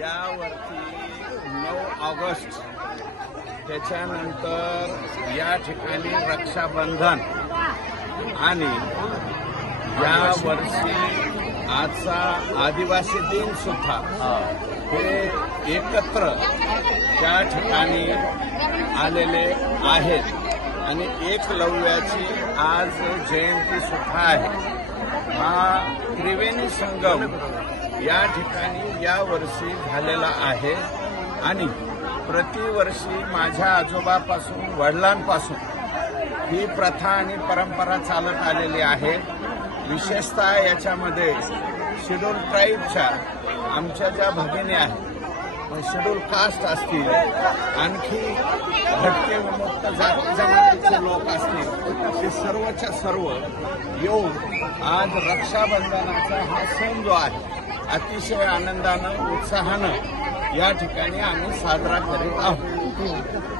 यावरती 9 ऑगस्ट त्याच्यानंतर या ठिकाणी रक्षाबंधन आणि या वर्षी आजचा आदिवासी दिन सुद्धा हे एकत्र त्या ठिकाणी आलेले आहेत आणि एकलव्याची आज जयंती सुद्धा आहे। हा त्रिवेणी संगम या ठिकाणी या वर्षी झालेला आहे आणि प्रतिवर्षी माझ्या आजोबापासून वडिलांपासून ही प्रथा आणि परंपरा चालत आलेली आहे। विशेषतः याच्यामध्ये शेड्यूल ट्राईबच्या आमच्या ज्या भगिनी आहेत, शेड्यूल कास्ट असतील, आणखी भटके विमुक्त जाती जमातीचे लोक असतील, ते सर्वच्या सर्व येऊन आज रक्षाबंधनाचा हा सण जो आहे अतिशय आनंदानं उत्साहानं या ठिकाणी आम्ही साजरा करीत आहोत।